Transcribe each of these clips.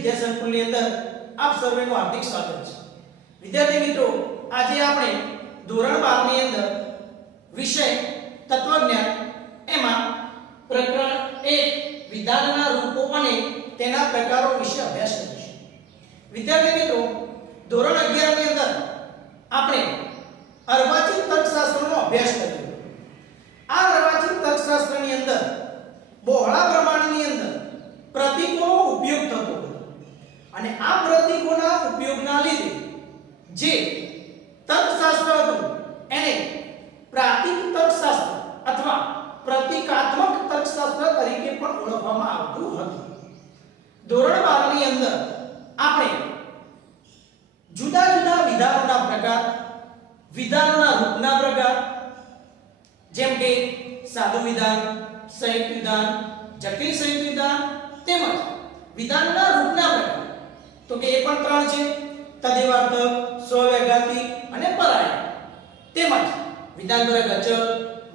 વિદ્યા સંકુલની અંદર આપ સર્વેનું હાર્દિક સ્વાગત છે। વિદ્યાર્થી મિત્રો, આજે આપણે ધોરણ 12 ની અંદર વિષય તત્વજ્ઞાન એમાં પ્રકરણ 1 વિધાનના રૂપો અને તેના પ્રકારો વિશે અભ્યાસ કરીશું। વિદ્યાર્થી મિત્રો, ધોરણ 11 ની અંદર આપણે અર્વાચીન તર્કશાસ્ત્રનો અભ્યાસ કર્યો। આ અર્વાચીન તર્કશાસ્ત્રની અંદર બહોળા પ્રમાણની અંદર પ્રતીકોનો ઉપયોગ થતો હતો અને આ પ્રતીકોના ઉપયોગના લીધે જે તર્કશાસ્ત્ર હતું એને પ્રાતિક તર્કશાસ્ત્ર અથવા પ્રતીકાત્મક તર્કશાસ્ત્ર તરીકે પણ ઓળખવામાં આવતું હતું। ધોરણ 12 ની અંદર આપણે જુદા જુદા વિધાનોના પ્રકાર, વિધાનોના રૂપના પ્રકાર, જેમ કે સાદું વિધાન, સંયુક્ત વિધાન, જટિલ સંયુક્ત વિધાન તેમજ વિધાનના રૂપના પ્રકાર, તો કે એ પણ ત્રણ છે: તદેવાર્થક, સ્વવ્યાઘાતી અને પરાય। તેમજ વિધાનપરક અચળ,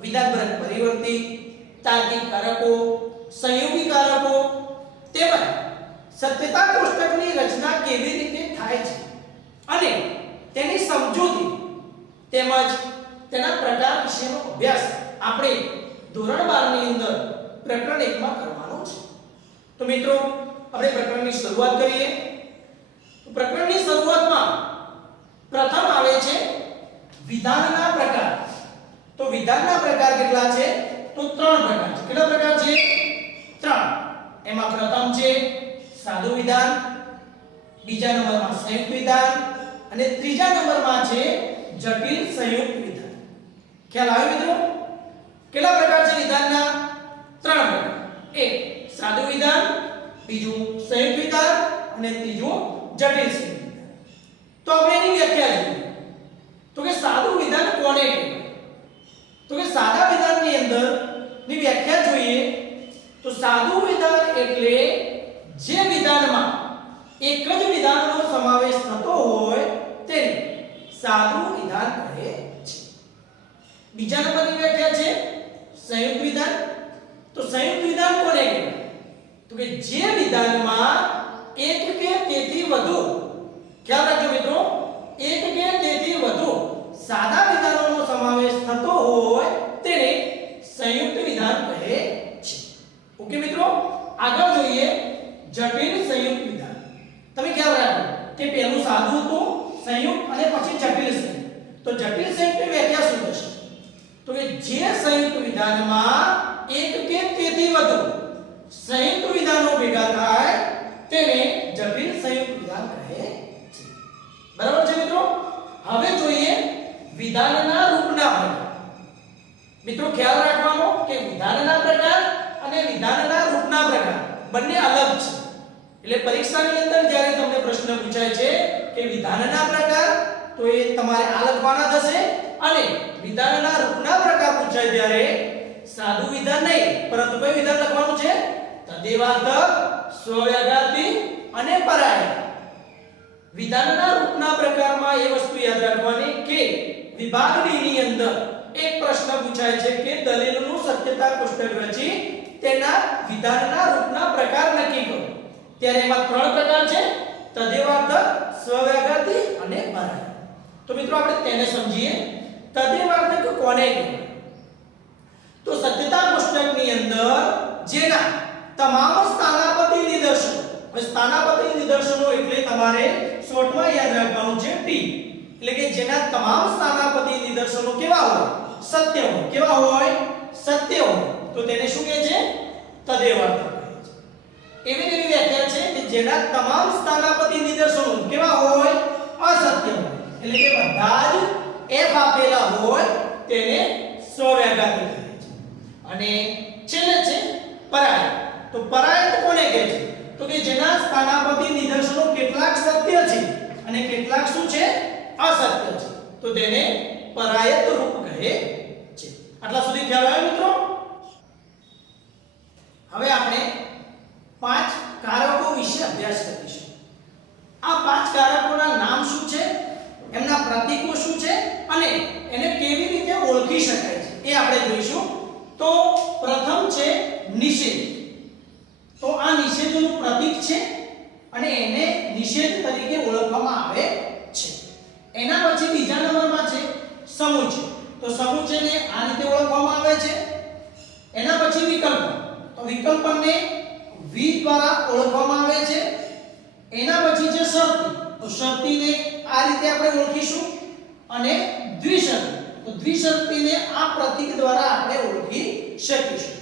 વિધાનપરક પરિવર્તી, તાર્કિક કારકો, સંયોગી કારકો તેમજ સત્યતા કોષ્ટકની રચના કેવી રીતે થાય છે અને તેની સમજૂતી તેમજ તેના પ્રકાર વિશેનો અભ્યાસ આપણે ધોરણ 12 ની અંદર પ્રકરણ 1 માં કરવાનો છે। તો મિત્રો, આપણે પ્રકરણની શરૂઆત કરીએ। તો પ્રકરણની શરૂઆતમાં પ્રથમ આવે છે વિધાનના પ્રકાર। તો વિધાનના પ્રકાર કેટલા છે? તો 3 પ્રકાર છે। કેટલા પ્રકાર છે? 3। એમાં પ્રથમ છે સાદું વિધાન, બીજા નંબરમાં સંયુક્ત વિધાન અને ત્રીજા નંબરમાં છે જટિલ સંયુક્ત વિધાન। ખ્યાલ આવ્યો મિત્રો? કેટલા પ્રકાર છે વિધાનના? 3 પ્રકાર। એક સાદું વિધાન, બીજું સંયુક્ત વિધાન અને ત્રીજું જટિલ સંયુક્ત વિધાન। તો આપણે એની વ્યાખ્યા જોઈએ તો કે સાદું વિધાન કોને કહેવાય? તો કે સાદા વિધાનની અંદર ની વ્યાખ્યા જોઈએ તો સાદું વિધાન એટલે જે વિધાનમાં એક જ વિધાનનો સમાવેશ થતો હોય તેને સાદું વિધાન કહે છે। બીજા નંબરની વ્યાખ્યા છે સંયુક્ત વિધાન। તો સંયુક્ત વિધાન કોને કહેવાય? તો કે જે વિધાનમાં એક કે તેથી વધુ, ખ્યાલ રાખજો મિત્રો, એક કે તેથી વધુ સાદા વિધાનોનો સમાવેશ થતો હોય તેને સંયુક્ત વિધાન કહે છે। ઓકે મિત્રો, આગળ જોઈએ જટિલ સંયુક્ત વિધાન। તમે ખ્યાલ રાખો કે પહેલું સાદું હતું, સંયુક્ત અને પછી જટિલ સંયુક્ત। તો જટિલ સંયુક્તની વ્યાખ્યા શું થશે? તો કે જે સંયુક્ત વિધાનમાં એક કે તેથી વધુ સંયુક્ત વિધાનો ભેગા થાય તેને જટિલ સંયુક્ત વિધાન કહે છે। બરાબર છે મિત્રો? હવે જોઈએ વિધાનના રૂપના પ્રકાર। મિત્રો ખ્યાલ રાખવાનો કે વિધાનના પ્રકાર અને વિધાનના રૂપના પ્રકાર બંને અલગ છે। એટલે પરીક્ષાની અંદર જ્યારે તમને પ્રશ્ન પૂછાય છે કે વિધાનના પ્રકાર, તો એ તમારે આ લખવાના થશે અને વિધાનના રૂપના પ્રકાર પૂછાય ત્યારે સાદું વિધાન નહીં પરંતુ કયું વિધાન લખવાનું છે? તદેવાર્થક, સ્વવ્યાઘાતી અને પરાય। વિધાનના રૂપના પ્રકારમાં એ વસ્તુ યાદ રાખવાની કે વિભાગ ડી ની અંદર એક પ્રશ્ન પૂછાય છે કે દલીલનું સત્યતા કોષ્ટક રચી તેના વિધાનના રૂપના પ્રકાર નક્કી કરો। ત્યારે એમાં 3 પ્રકાર છે: તદેવાર્થક, સ્વવ્યાઘાતી અને પરાય। તો મિત્રો આપણે તેને સમજીએ। તદેવાર્થક કોને કહેવાય? તો સત્યતા કોષ્ટકની અંદર જેના તમામ સ્થાનાપતિ નિદર્શનો, હવે સ્થાનાપતિ નિદર્શનો એટલે તમારે શોર્ટમાં યાદ રાખવાનું છે T, એટલે કે જેના તમામ સ્થાનાપતિ નિદર્શનો કેવા હોય? સત્ય હોય। કેવા હોય? સત્ય હોય। તો તેને શું કહે છે? તદેવાર્થક કહે છે। એવી એવી વ્યાખ્યા છે કે જેના તમામ સ્થાનાપતિ નિદર્શનો કેવા હોય? અસત્ય હોય। એટલે કે બધા જ F આપેલા હોય તેને સ્વવ્યાઘાતી કહે છે। અને છેલ્લે છે પરાય। તો પરાય કોને કહે છે? તો કે જેના સ્થાનાપતિ નિદર્શનો કેટલાક સત્ય છે અને કેટલાક શું છે? અસત્ય છે, તો તેને પરાયત રૂપ કહે છે। આટલા સુધી ખ્યાલ આવ્યો મિત્રો? હવે આપણે 5 કારકો વિશે અભ્યાસ કરીશું। આ 5 કારકોના નામ શું છે, એમના પ્રતીકો શું છે અને એને કેવી રીતે ઓળખી શકાય છે એ આપણે જોઈશું। તો પ્રથમ છે નિષેધ। તો આ નિષેધનું પ્રતીક છે અને અને એને નિષેધ તરીકે ઓળખવામાં આવે છે. એના પછી બીજા નંબરમાં છે સમુચય. તો સમુચયને આ રીતે ઓળખવામાં આવે છે. એના પછી વિકલ્પ. તો વિકલ્પને વી દ્વારા ઓળખવામાં આવે છે. એના પછી છે શરતી. તો શરતીને આ રીતે આપણે ઓળખીશું. અને દ્વિશરતી. તો દ્વિશરતીને આ પ્રતીક દ્વારા આપણે ઓળખી શકીશું.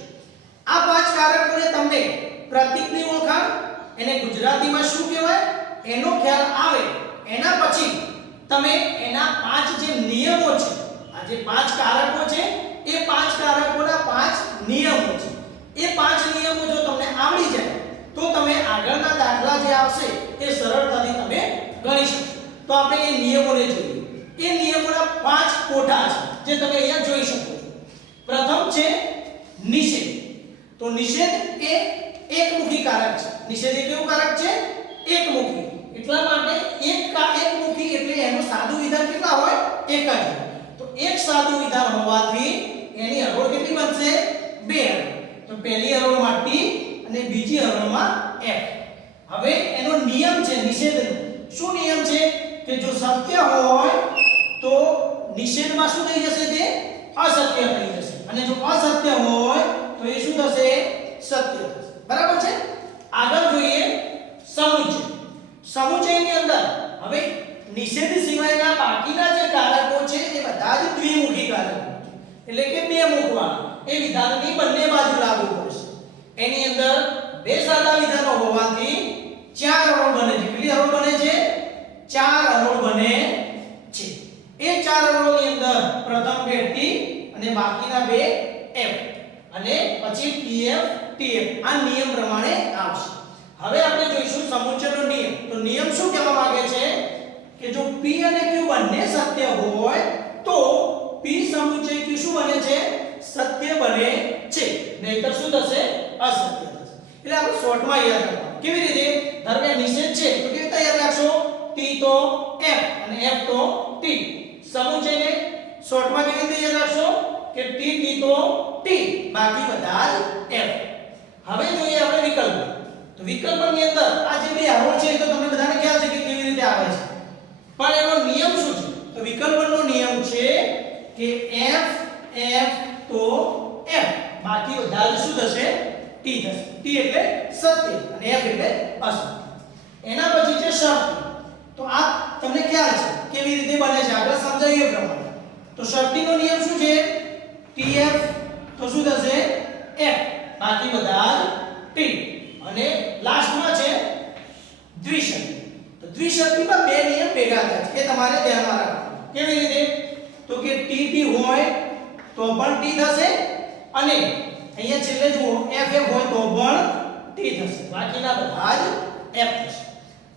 આ પાંચ કારકોને તમને પ્રતીકની ઓળખાણ, એને ગુજરાતીમાં શું કહેવાય એનો ખ્યાલ આવે એના પછી તમે એના પાંચ જે નિયમો છે, આ જે પાંચ કારકો છે એ પાંચ કારકોના પાંચ નિયમો છે. એ પાંચ નિયમો જો તમને આવડી જાય તો તમે આગળના દાખલા જે આવશે એ સરળતાથી તમે ગણી શકશો. તો આપણે એ નિયમોને જોઈએ. એ નિયમોના પાંચ કોઠા છે જે તમે અહીંયા જોઈ શકો છો. પ્રથમ છે નિષેધ. તો નિષેધ એ એકમુખી કારક છે. નિષેધ એ કેવું કારક છે? એકમુખી. એટલા માટે એકમુખી એટલે એનું સાદું વિધાન કેટલા હોય? એક જ હોય. તો એક સાદું વિધાન હોવાથી એની હરોળ કેટલી બનશે? બે હરોળ. તો પહેલી હરોળમાં t અને બીજી હરોળમાં f. હવે એનો નિયમ છે નિષેધનો. શું નિયમ છે? કે જો સત્ય હોય તો નિષેધમાં શું થઈ જશે? તે અસત્ય થઈ જશે. અને જો અસત્ય હોય તો એ શું થશે? સત્ય થશે. બરાબર છે? આગળ જોઈએ સમુચય. સમુચયની અંદર હવે નિષેધ સિવાયના બાકીના જે કારકો છે એ બધા જ દ્વિમુખી કારકો છે. એટલે કે બે મુખવાળા. એ વિધાનની બંને બાજુ લાગુ પડશે. એની અંદર બે સાદા વિધાનો હોવાથી ચાર હરોળ બને છે. કેટલી હરોળ બને છે? ચાર હરોળ બને છે. એ ચાર હરોળની અંદર પ્રથમ બે t અને બાકીના બે f અને પછી tf tf આ નિયમ પ્રમાણે આવશે. હવે આપણે જોઈશું સમુચયનો નિયમ. તો નિયમ શું કહેવા માંગે છે? કે જો p અને q બંને સત્ય હોય તો p સમુચય q શું બને છે? સત્ય બને છે. નહીંતર શું થશે? અસત્ય થશે. એટલે આપણે શોર્ટમાં યાદ રાખવાનું. કેવી રીતે? ધારો કે નિષેધ છે તો કેવી રીતે યાદ રાખશો? t તો f અને f તો t. સમુચયને શોર્ટમાં કેવી રીતે યાદ રાખશો? કે t તો t બાકી બધા જ f. હવે જોઈએ આપણે વિકલ્પ. તો વિકલ્પની અંદર આ જે બે હરોળ છે તો તમને બધાને ખ્યાલ છે કે કેવી રીતે આવે છે. પણ એનો નિયમ શું છે? તો વિકલ્પનો નિયમ છે કે f f તો f બાકી બધા જ શું થશે? t થશે. t એટલે સત્ય અને f એટલે અસત્ય. એના પછી છે શરતી. તો આ તમને ખ્યાલ છે કેવી રીતે બને છે, આગળ સમજાવીએ પ્રમાણે. તો શરતીનો નિયમ શું છે? tf તો શું થશે? f બાકી બધા જ t. અને લાસ્ટમાં છે દ્વિશરતી. તો દ્વિશરતીમાં બે નિયમ ભેગા થાય છે એ તમારે ધ્યાનમાં રાખવાનું. કેવી રીતે? તો કે t હોય તો પણ t થશે અને અહીંયા છેલ્લે જુઓ f હોય તો પણ t થશે. બાકીના બધા જ f થશે.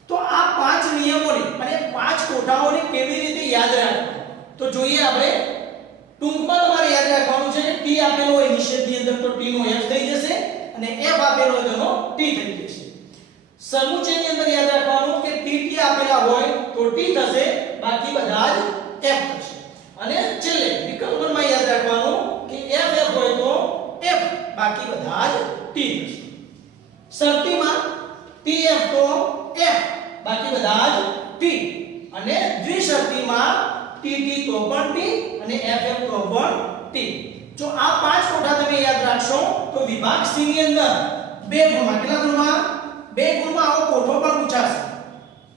તો આ પાંચ નિયમોને અને પાંચ કોઠાઓને કેવી રીતે યાદ રાખવા? તો જોઈએ આપણે. ટૂંકમાં તમારે યાદ રાખવાનું છે કે t આપેલો હોય નિષેધની અંદર તો t નો f થઈ જશે અને f આપેલો હોય તો t થઈ જશે. સમુચયની અંદર યાદ રાખવાનું કે t આપેલા હોય તો t થશે, બાકી બધા જ f થશે. અને છેલ્લે વિકલ્પમાં યાદ રાખવાનું કે f હોય તો f બાકી બધા જ t થશે. શરતીમાં tf તો f બાકી બધા જ t અને દ્વિશરતીમાં tt તો પણ t અને ff તો પણ t. જો આ પાંચ કોઠા તમે યાદ રાખશો તો વિભાગ C ની અંદર બે ગુણમાં કેટલા ગુણમાં? બે ગુણમાં આવો કોઠો પણ પૂછાશે.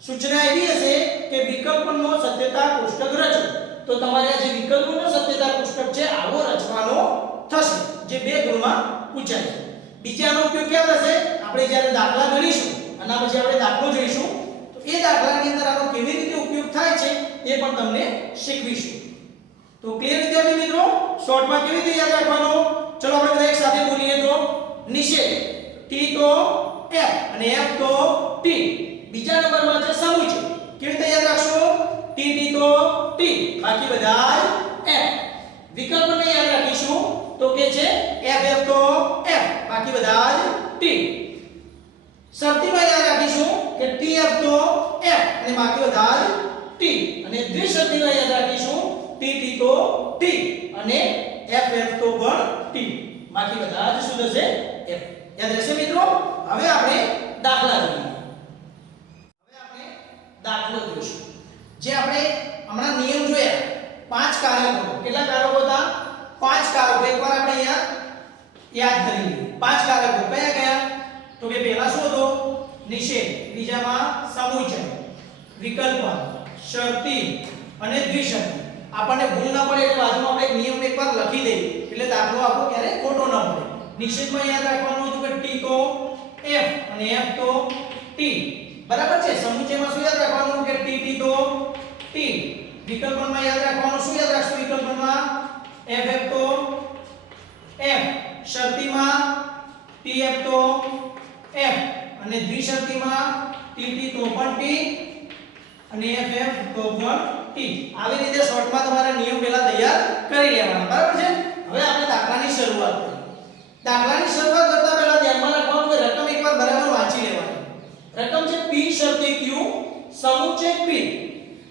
સૂચના એવી હશે કે વિકલ્પનો સત્યતા કોષ્ટક રચો. તો તમારે આ જે વિકલ્પનો સત્યતા કોષ્ટક છે આવો રચવાનો થશે જે બે ગુણમાં પૂછાય છે. બીજાનો ઉપયોગ ક્યાં થશે? આપણે જ્યારે દાખલા ગણીશું અને પછી આપણે દાખલો જોઈશું તો એ દાખલાની અંદર આનો કેવી રીતે ઉપયોગ થાય છે એ પણ તમને શીખવીશું. તો ક્લિયર વિદ્યાર્થી મિત્રો? શોર્ટમાં કેવી રીતે યાદ રાખવાનો? ચલો આપણે બધા એક સાથે બોલીએ તો નિષેધ t તો f અને f તો t. બીજા નંબરમાં છે સમુચય. કેવી રીતે યાદ રાખશો? t તો t બાકી બધા જ f. વિકલ્પને યાદ રાખીશું તો કે છે f તો f બાકી બધા જ t. શરતીમાં યાદ રાખીશું કે tf તો f અને બાકી બધા જ t. અને દ્વિશરતીમાં યાદ રાખીશું tt તો t અને ff તો પણ t બાકી બધા જ શું થશે? f. યાદ રહેશે મિત્રો? હવે આપણે દાખલા જોઈએ. દાખલો જોઈશું જે આપણે હમણાં નિયમ જોયા પાંચ કારકો કેટલા કારકો હતા પાંચ કારકો એકવાર આપણે અહીંયા યાદ કરી લઈએ પાંચ કારકો કયા કયા તો કે પહેલા શું હતો નિષેધ બીજામાં સમુચય વિકલ્પ શરતી અને દ્વિશરતી આપણને ભૂલ ના પડે એટલે બાજુમાં આપણે એક નિયમ એકવાર લખી દઈએ એટલે દાખલો આપણો ક્યારે ખોટો ન પડે નિષેધમાં યાદ રાખવાનું હતું કે t તો f અને f તો t બરાબર છે સમુચયમાં શું યાદ રાખવાનું કે t તો t વિકલ્પમાં યાદ રાખવાનું શું યાદ રાખશું વિકલ્પમાં f તો f શરતીમાં tf તો f અને દ્વિશરતીમાં tt તો પણ t અને ff તો પણ t આવી રીતે શોર્ટમાં તમારે નિયમ પહેલા તૈયાર કરી લેવાના બરાબર છે હવે આપણે દાખલાની શરૂઆત કરીએ દાખલાની શરૂઆત કરતા પહેલા ધ્યાનમાં રાખવાનું કે રકમ એકવાર બરાબર વાંચી લેવાની રકમ છે p શરતી q સમુચય p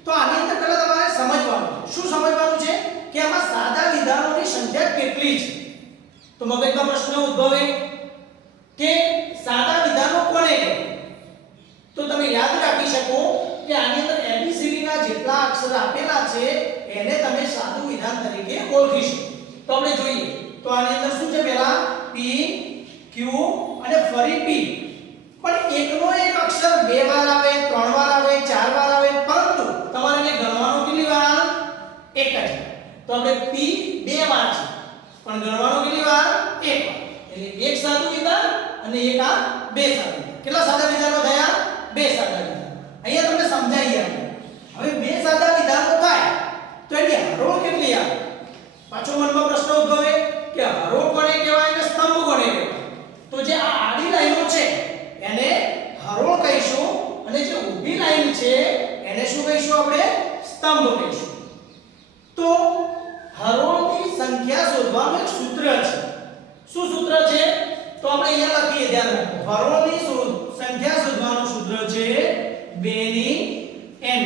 તો આની અંદર પહેલા તમારે સમજવાનું શું સમજવાનું છે કે આમાં સાદા વિધાનોની સંખ્યા કેટલી છે તો મગજમાં પ્રશ્ન ઉદ્ભવે કે સાદા વિધાનો કોને કહેવાય તો તમે યાદ રાખી શકો કે આની અંદર ABCD ના જેટલા અક્ષર આપેલા છે એને તમે સાદું વિધાન તરીકે ઓળખી શકો તો આપણે જોઈએ તો આની અંદર શું છે પહેલા P Q અને ફરી P પણ એકનો એક અક્ષર બે વાર આવે ત્રણ વાર આવે ચાર વાર આવે પરંતુ તમારે એને ગણવાનું કેટલી વાર એક જ તો આપણે P બે વાર છે પણ ગણવાનું કેટલી વાર એક વાર એટલે એક સાદું વિધાન અને એક આ બે સાદું કેટલા સાદા વિધાનો થયા બે સાદા વિધાન અહીંયા તમને સમજાઈ ગયા હવે બે સાદા વિધાનો થાય તો એની હરોળ કેટલી આવે પાછો મનમાં પ્રશ્ન ઉદ્ભવે કે હરોળ કોને કહેવાય અને સ્તંભ કોને કહેવાય તો જે આ આડી લાઈનો છે એને હરોળ કહીશું અને જે ઊભી લાઈન છે એને શું કહીશું આપણે સ્તંભ કહીશું તો હરોળની સંખ્યા શોધવાનું એક સૂત્ર છે શું સૂત્ર છે તો આપણે અહીંયા લખીએ ધ્યાન રાખો હરોળની સંખ્યા શોધવાનું સૂત્ર છે 2 ની n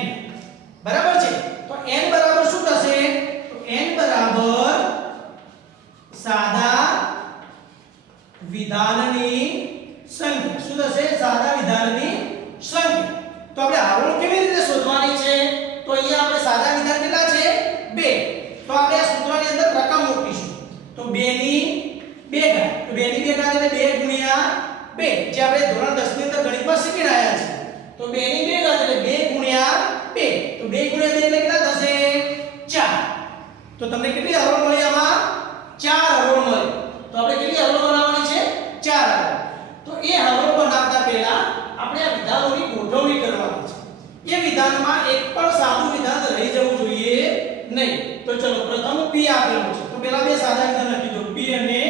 બરાબર છે તો n બરાબર શું થશે તો n બરાબર સાદા વિધાનની સંખ્યા શું થશે સાદા વિધાનની સંખ્યા તો આપણે હરોળ કેવી રીતે શોધવાની છે તો અહીંયા આપણે સાદા વિધાન કેટલા છે 2 તો આપણે આ સૂત્રની અંદર રકમ મૂકીશું તો 2 ની 2 ઘાત તો 2 ની 2 ઘાત એટલે 2 ગુણ્યા 2 જે આપણે ધોરણ 10 ની અંદર ગણિતમાં શીખી રહ્યા છીએ તો 2 ની 2 ઘાત એટલે 2 ગુણ્યા 2 તો 2 ગુણ્યા 2 એટલે કેટલા થશે 4 તો તમને કેટલી હરોળ મળી આમાં 4 હરોળ મળી તો આપણે કેટલી હરોળ બનાવવાની છે 4 હરોળ તો એ હરોળ બનાવતા પહેલા આપણે આ વિધાનોની ગોઠવણી કરવાની છે એ વિધાનમાં એક પણ સાદું વિધાન રહી જવું જોઈએ નહીં તો ચલો પ્રથમ p આપેલું છે તો પહેલા બે સાદા વિધાન લખી દો p અને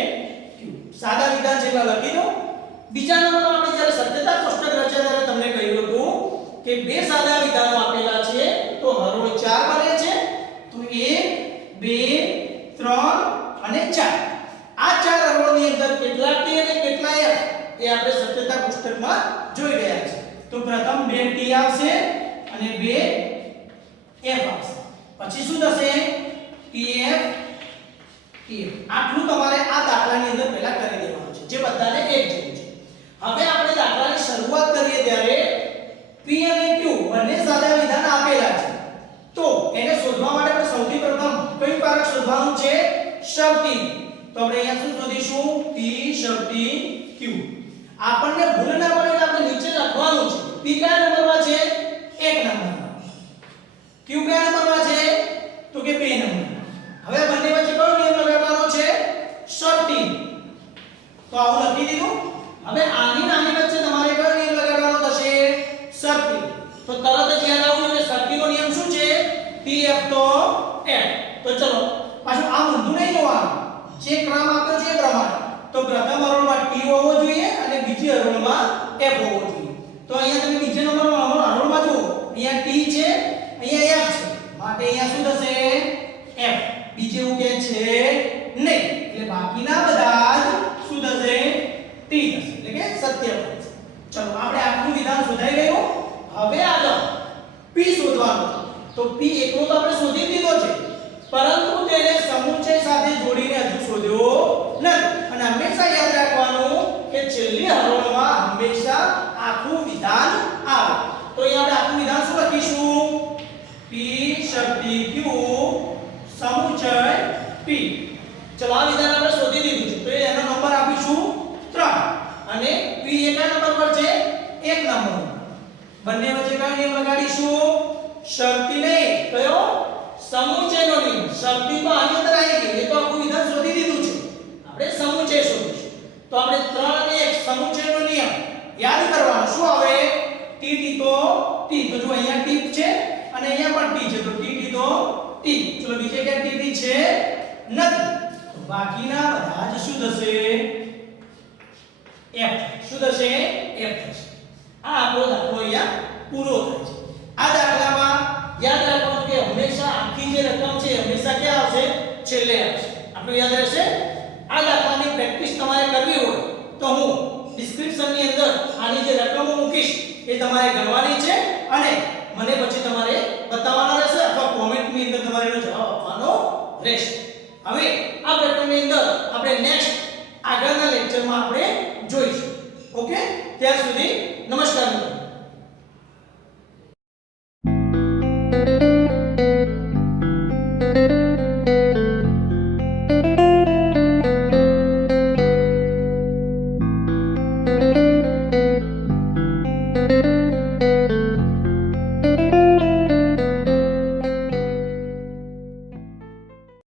q સાદા વિધાન છે એટલે લખી દો બીજા નંબરમાં આપણે જ્યારે સત્યતા કોષ્ટક રચ્યા ત્યારે તમને કહ્યું હતું કે બે સાદા વિધાનો આપેલા છે તો હરોળ 4 બને છે તો 1 2 3 અને 4 આ ચાર હરોળની અંદર કેટલા t અને કેટલા f એ આપણે સત્યતા કોષ્ટકમાં જોઈ ગયા છે તો પ્રથમ 2 t આવશે અને 2 f આવશે પછી શું થશે tf tf આટલું તમારે આ દાખલાની અંદર પહેલા કરી દેવાનું છે જે બધાને એક જેવું છે હવે આપણે દાખલાની શરૂઆત કરીએ ત્યારે p અને q બંને સાદા વિધાન આપેલા છે તો એને શોધવા માટે આપણે સૌથી પ્રથમ કયું કારક શોધવાનું છે શરતી તો આપણે અહીંયા શું શોધીશું p શરતી q આપણને ભૂલ ના પડે એટલે આપણે નીચે લખવાનું છે p કયા નંબરમાં છે 1 નંબરમાં q કયા નંબરમાં છે તો કે 2 નંબર હવે બંને વચ્ચે કયો નિયમ લગાડવાનો છે શરતી તો આવું લખી દીધું હવે આની નાની વચ્ચે તમારે કયો નિયમ લગાડવાનો થશે શરતી તો તરત જ યાદ આવવું જોઈએ શરતીનો નિયમ શું છે tf તો f તો ચલો પાછું આ ઊંધું નહીં જોવાનું જે ક્રમ આપ્યો છે એ પ્રમાણે તો પ્રથમ હરોળમાં t હોવો જોઈએ અને બીજી હરોળમાં f હોવો જોઈએ તો અહીંયા તમે બીજા નંબરમાં હરોળમાં જુઓ અહીંયા t છે અહીંયા f છે માટે અહીંયા શું થશે f બીજે એવું કે છે નહીં એટલે બાકીના બધા જ શું થશે t થશે એટલે કે સત્ય બનશે ચલો આપણે આખું વિધાન શોધાઈ ગયું હવે આગળ p શોધવાનું તો p એકલો તો આપણે શોધી દીધો છે પરંતુ તેને સમુચય સાથે જોડીને હજુ શોધ્યો નથી અને હંમેશા યાદ રાખવાનું કે છેલ્લી હરોળમાં હંમેશા આખું વિધાન આવે તો અહીંયા આપણે આખું વિધાન શું લખીશું અને p એ કયા નંબર પર છે 1 નંબર બંને વચ્ચે કયો નિયમ લગાડીશું શરતી નહીં કયો સમુચયનો નિયમ શરતી તો આની અંદર આવી ગઈ એ તો આખું વિધાન શોધી દીધું છે આપણે સમુચય શોધીશું તો આપણે 3 અને 1 સમુચયનો નિયમ યાદ કરવાનો શું આવે t તો t તો જો અહીંયા t છે અને અહીંયા પણ t છે તો t તો t ચલો બીજે ક્યાં t છે નથી તો બાકીના બધા જ શું થશે f શું થશે f થશે આ આપણો દાખલો અહીંયા પૂરો થાય છે આ દાખલામાં યાદ રાખવાનું કે હંમેશા આખી જે રકમ છે હંમેશા ક્યાં આવશે છેલ્લે આવશે આપણું યાદ રહેશે આ દાખલાની પ્રેક્ટિસ તમારે કરવી હોય તો હું ડિસ્ક્રિપ્શનની અંદર આની જે રકમો મૂકીશ એ તમારે ગણવાની